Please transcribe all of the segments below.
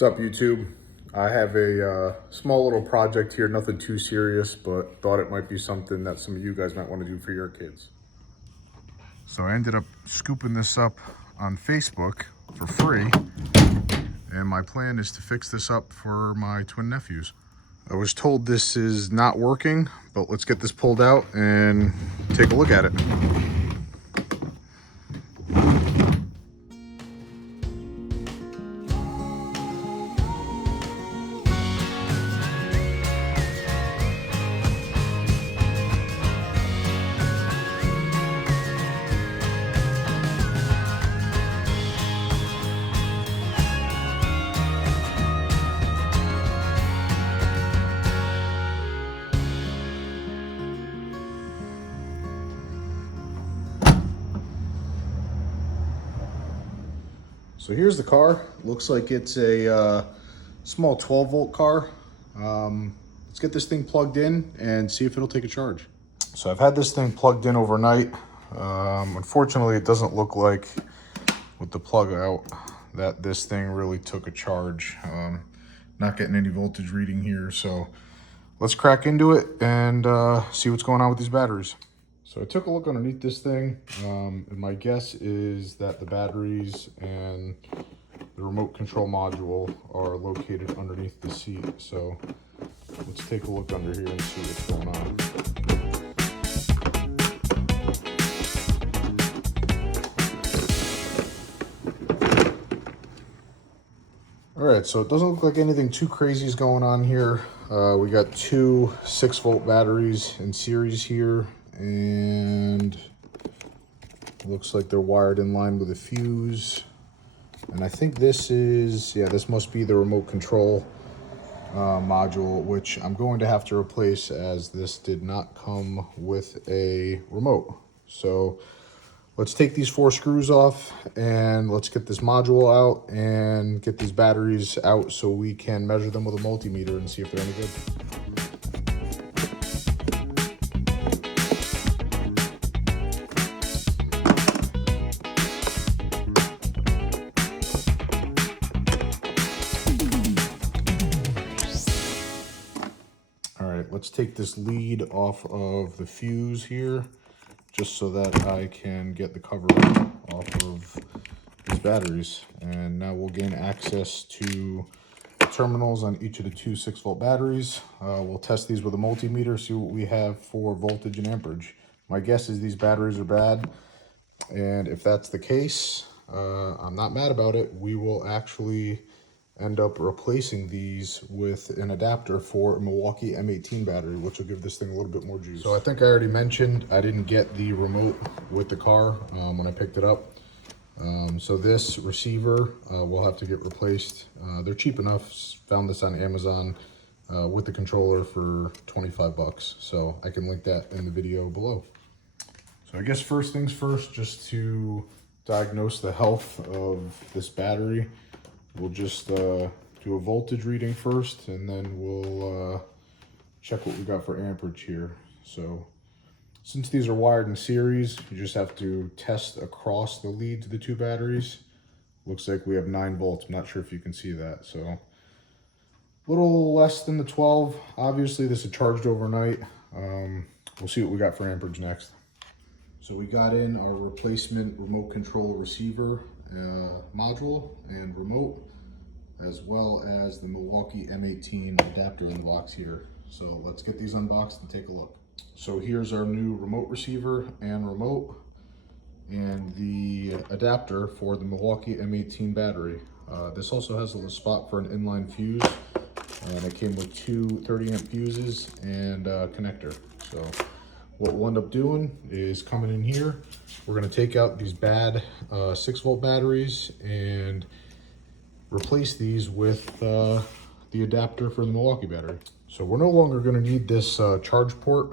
What's up, YouTube? I have a small little project here, nothing too serious, but thought it might be something that some of you guys might want to do for your kids. So I ended up scooping this up on Facebook for free, and my plan is to fix this up for my twin nephews. I was told this is not working, but let's get this pulled out and take a look at it. So here's the car. Looks like it's a small 12-volt car. Let's get this thing plugged in and see if it'll take a charge. So I've had this thing plugged in overnight. Unfortunately, it doesn't look like with the plug out that this thing really took a charge. Not getting any voltage reading here, so let's crack into it and see what's going on with these batteries. So I took a look underneath this thing, and my guess is that the batteries and the remote control module are located underneath the seat. So let's take a look under here and see what's going on. All right, so it doesn't look like anything too crazy is going on here. We got two 6-volt batteries in series here, and it looks like they're wired in line with a fuse. And I think this is, yeah, this must be the remote control module, which I'm going to have to replace as this did not come with a remote. So let's take these 4 screws off and let's get this module out and get these batteries out so we can measure them with a multimeter and see if they're any good. All right, let's take this lead off of the fuse here, just so that I can get the cover off of these batteries. And now we'll gain access to the terminals on each of the 2 6-volt batteries. We'll test these with a multimeter, see what we have for voltage and amperage. My guess is these batteries are bad, and if that's the case, I'm not mad about it. We will actually end up replacing these with an adapter for a Milwaukee M18 battery, which will give this thing a little bit more juice. So I think I already mentioned I didn't get the remote with the car when I picked it up. So this receiver will have to get replaced. They're cheap enough. Found this on Amazon with the controller for 25 bucks. So I can link that in the video below. So I guess first things first, just to diagnose the health of this battery, we'll just do a voltage reading first, and then we'll check what we got for amperage here. So since these are wired in series, you just have to test across the lead to the 2 batteries. Looks like we have 9 volts. I'm not sure if you can see that. So a little less than the 12. Obviously, this is charged overnight. We'll see what we got for amperage next. So we got in our replacement remote control receiver module and remote, as well as the Milwaukee M18 adapter in the box here. So let's get these unboxed and take a look. So here's our new remote receiver and remote, and the adapter for the Milwaukee M18 battery. This also has a spot for an inline fuse, and it came with 2 30-amp fuses and a connector. So what we'll end up doing is coming in here, we're going to take out these bad 6-volt batteries and replace these with the adapter for the Milwaukee battery. So we're no longer going to need this charge port.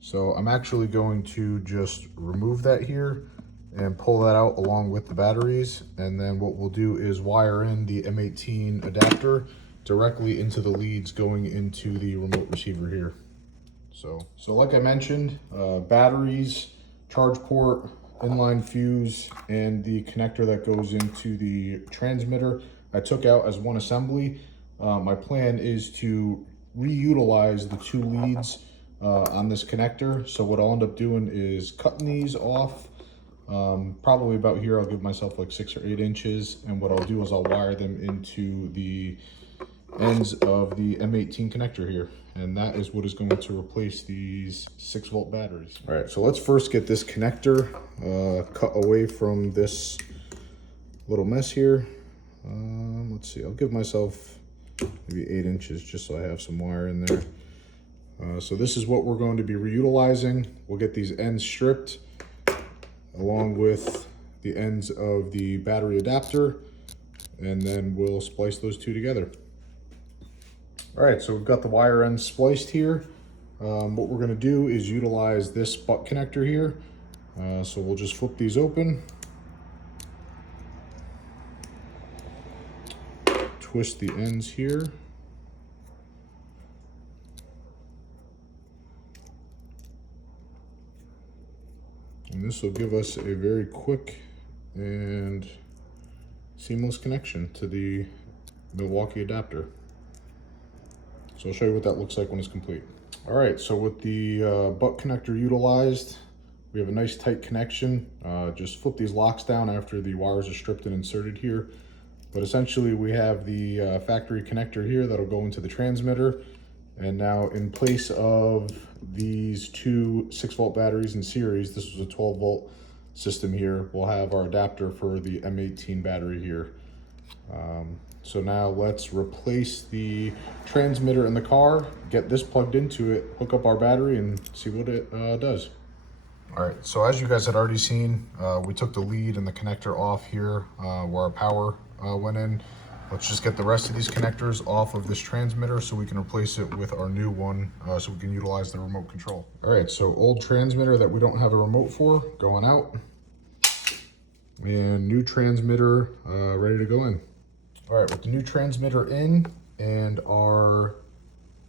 So I'm actually going to just remove that here and pull that out along with the batteries. And then what we'll do is wire in the M18 adapter directly into the leads going into the remote receiver here. So like I mentioned, batteries, charge port, inline fuse, and the connector that goes into the transmitter. I took out as one assembly. My plan is to reutilize the two leads on this connector. So what I'll end up doing is cutting these off. Probably about here, I'll give myself like 6 or 8 inches. And what I'll do is I'll wire them into the ends of the M18 connector here. And that is what is going to replace these 6-volt batteries. All right, so let's first get this connector cut away from this little mess here. Let's see, I'll give myself maybe 8 inches just so I have some wire in there. So this is what we're going to be reutilizing. We'll get these ends stripped along with the ends of the battery adapter, and then we'll splice those two together. All right, so we've got the wire ends spliced here. What we're gonna do is utilize this butt connector here. So we'll just flip these open, twist the ends here. And this will give us a very quick and seamless connection to the Milwaukee adapter. So I'll show you what that looks like when it's complete. All right, so with the butt connector utilized, we have a nice tight connection. Just flip these locks down after the wires are stripped and inserted here. But essentially we have the factory connector here that'll go into the transmitter. And now in place of these two 6-volt batteries in series, this was a 12-volt system here, we'll have our adapter for the M18 battery here. So now let's replace the transmitter in the car, get this plugged into it, hook up our battery, and see what it does. All right, so as you guys had already seen, we took the lead and the connector off here where our power went in. Let's just get the rest of these connectors off of this transmitter so we can replace it with our new one so we can utilize the remote control. All right, so old transmitter that we don't have a remote for, going out. And new transmitter ready to go in. All right, with the new transmitter in and our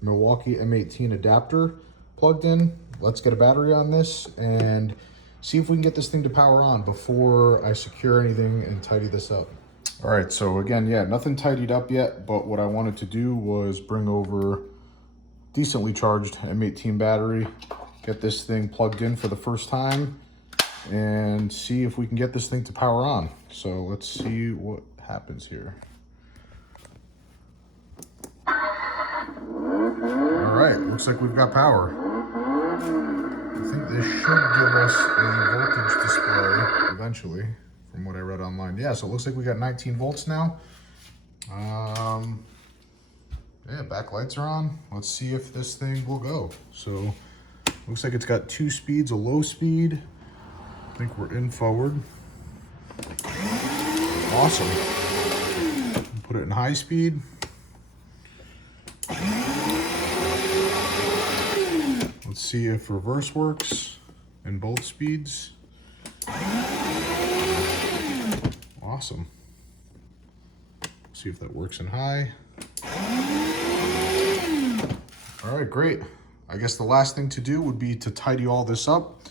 Milwaukee M18 adapter plugged in, let's get a battery on this and see if we can get this thing to power on before I secure anything and tidy this up. All right, so again, yeah, nothing tidied up yet, but what I wanted to do was bring over decently charged M18 battery, get this thing plugged in for the first time, and see if we can get this thing to power on. So let's see what happens here. All right, looks like we've got power. I think this should give us a voltage display eventually, from what I read online. Yeah, so it looks like we got 19 volts now. Yeah, backlights are on. Let's see if this thing will go. So looks like it's got 2 speeds, a low speed. I think we're in forward. Awesome. Put it in high speed. Let's see if reverse works in both speeds. Awesome. See if that works in high. All right, great. I guess the last thing to do would be to tidy all this up,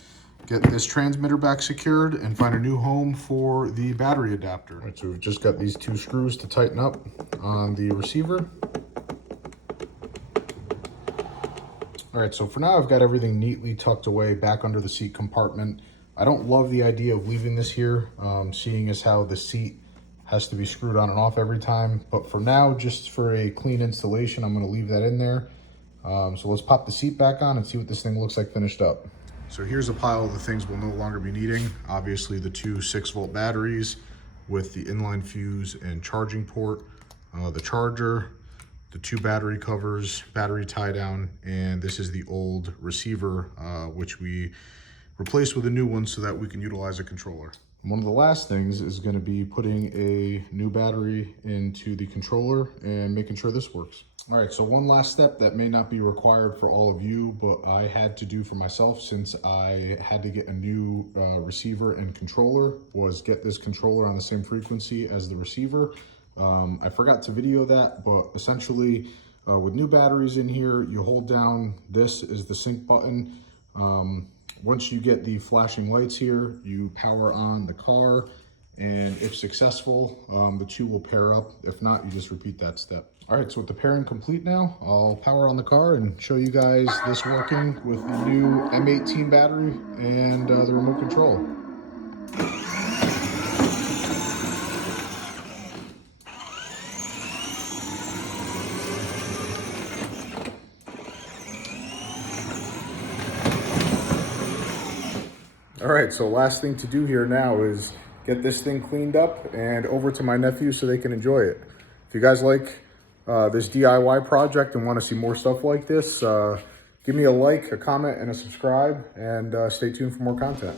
get this transmitter back secured, and find a new home for the battery adapter. All right, so we've just got these 2 screws to tighten up on the receiver. All right, so for now I've got everything neatly tucked away back under the seat compartment. I don't love the idea of leaving this here, seeing as how the seat has to be screwed on and off every time. But for now, just for a clean installation, I'm gonna leave that in there. So let's pop the seat back on and see what this thing looks like finished up. So here's a pile of the things we'll no longer be needing. Obviously the 2 6-volt batteries with the inline fuse and charging port, the charger, the 2 battery covers, battery tie down, and this is the old receiver, which we replaced with a new one so that we can utilize a controller. One of the last things is going to be putting a new battery into the controller and making sure this works. All right, so one last step that may not be required for all of you, but I had to do for myself since I had to get a new receiver and controller, was get this controller on the same frequency as the receiver. I forgot to video that, but essentially with new batteries in here, you hold down, this is the sync button. Once you get the flashing lights here, you power on the car, And if successful, the two will pair up. If not, you just repeat that step. All right, so with the pairing complete now, I'll power on the car and show you guys this working with the new M18 battery and the remote control. All right, so last thing to do here now is get this thing cleaned up and over to my nephews so they can enjoy it. If you guys like this DIY project and want to see more stuff like this, give me a like, a comment, and a subscribe, and stay tuned for more content.